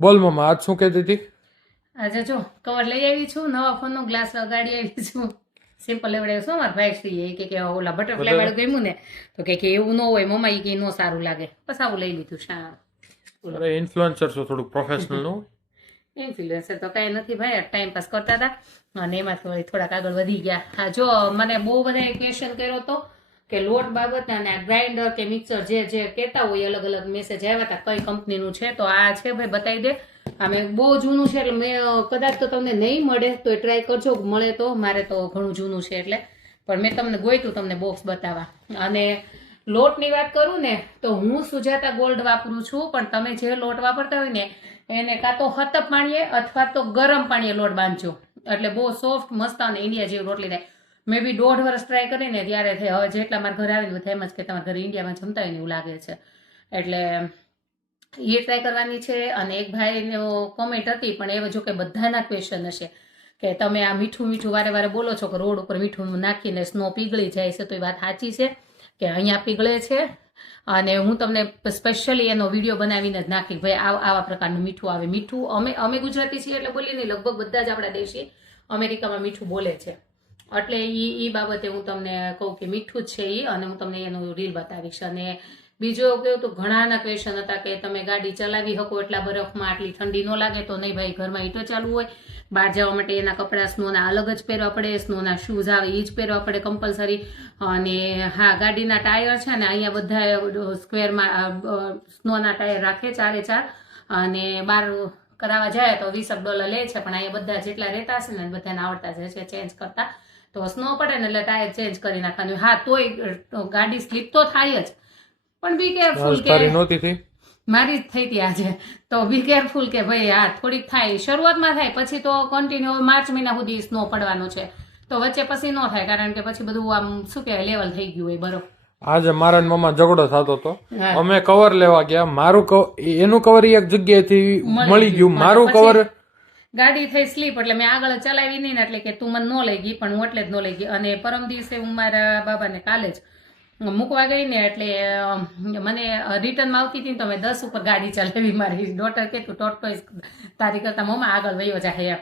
બોલ મમ્મા, આજ શું કહેતી હતી? આજે જો કવર લઈ આવી છું, નવા ફોનનો ગ્લાસ લગાડી આવી છું. સિમ્પલ એવડે શું મારા ભાઈ શ્રી કે ઓલા બટરફ્લાય વાળું ગમ્યું ને તો કે એવું ન હોય મમ્મા, એ કે નો સારું લાગે, બસ આવું લઈ લીધું. અરે ઇન્ફ્લુએન્સર છો, થોડુંક પ્રોફેશનલ નું. ઇન્ફ્લુએન્સર તો કાંઈ નથી ભાઈ, ટાઈમ પાસ કરતા હતા અને એમાં થોડાક આગળ વધી ગયા. હા જો મને બહુ બધા ક્વેશ્ચન કર્યો હતો કે લોટ બાબત અને આ ગ્રાઇન્ડર કે મિક્સર જે કહેતા હોય, અલગ અલગ મેસેજ આવ્યા હતા કઈ કંપનીનું છે. તો આ છે ભાઈ, બતાવી દે. આમે બહુ જૂનું છે એટલે મેં કદાચ તો તમને નહીં મળે તો એ ટ્રાય કરજો, મળે તો. મારે તો ઘણું જૂનું છે એટલે, પણ મેં તમને ગોઈતું તમને બોક્સ બતાવવા. અને લોટની વાત કરું ને તો હું સુજાતા ગોલ્ડ વાપરું છું, પણ તમે જે લોટ વાપરતા હોય ને એને કાં તો હતપ પાણીએ અથવા તો ગરમ પાણીએ લોટ બાંધજો, એટલે બહુ સોફ્ટ મસ્ત અને ઇન્ડિયા જેવી રોટલી થાય. મેં બી 1.5 વર્ષ ટ્રાય કરીને ત્યારે થઈ. હવે જેટલા મારા ઘરે આવીને બધા એમ જ કે તમારા ઘરે ઇન્ડિયામાં જમતા હોય ને એવું લાગે છે. એટલે એ ટ્રાય કરવાની છે. અને એક ભાઈનો કોમેન્ટ હતી, પણ એ જો કે બધાના ક્વેશ્ચન હશે કે તમે આ મીઠું મીઠું વારે વારે બોલો છો કે રોડ ઉપર મીઠું નાખીને સ્નો પીગળી જાય છે. તો એ વાત સાચી છે કે અહીંયા પીગળે છે. અને હું તમને સ્પેશિયલી એનો વિડીયો બનાવીને જ નાખી ભાઈ આવા પ્રકારનું મીઠું આવે. મીઠું અમે ગુજરાતી છીએ એટલે બોલીએ નહીં, લગભગ બધા જ આપણા દેશી અમેરિકામાં મીઠું બોલે છે. એટલે એ બાબતે હું તમને કહું કે મીઠું જ છે એ, અને હું તમને એનું રીલ બતાવીશ. અને બીજું એવું કહ્યું તો ઘણાના ક્વેશ્ચન હતા કે તમે ગાડી ચલાવી શકો એટલા બરફમાં, આટલી ઠંડી ન લાગે. તો નહીં ભાઈ, ઘરમાં હીટર ચાલુ હોય, બહાર જવા માટે એના કપડાં સ્નોના અલગ જ પહેરવા પડે, સ્નોના શૂઝ આવે એ જ પહેરવા પડે કમ્પલસરી. અને હા, ગાડીના ટાયર છે ને અહીંયા બધા સ્ક્વેરમાં સ્નોના ટાયર રાખે 4 અને બહાર કરાવવા જાય તો $20 લે છે, પણ અહીંયા બધા જેટલા રહેતા હશે ને બધાને આવડતા જ છે ચેન્જ કરતા. તો સ્નો પડે ને એટલે ટાયર ચેન્જ કરી નાખવાનું. હા, તોય ગાડી સ્લીપ તો થાય જ, પણ બી કેરફુલ કે તારી નહોતી થઈ? મારી જ થઈ હતી આજે. તો બી કેરફુલ કે ભાઈ હા, થોડીક થાય શરૂઆતમાં થાય, પછી તો કન્ટિન્યુ માર્ચ મહિના સુધી સ્નો પડવાનો છે. તો વચ્ચે પછી ન થાય, કારણ કે પછી બધું આમ શું કહેવાય લેવલ થઈ ગયું હોય બરફ. આજે મારા ને મમ્મા ઝઘડો થતો હતો. હા. અમે કવર લેવા ગયા, એનું કવર એક જગ્યાએથી મળી ગયું, અને મારું પછી કવર. ગાડી થઈ સ્લીપ, એટલે મેં આગળ ચલાવી નહીં ને, એટલે કે તું મને ન લઈ ગઈ, પણ હું એટલે જ ન લઈ ગઈ. અને પરમ દિવસે હું મારા બાબાને કાલે જ મૂકવા ગઈ ને, એટલે મને રિટર્નમાં આવતી હતી ને તો મેં 10 ઉપર ગાડી ચલાવી. મારી ડોટર કે તું ટોટોઈસ તારી કરતા મમ્મા આગળ વયો જાય.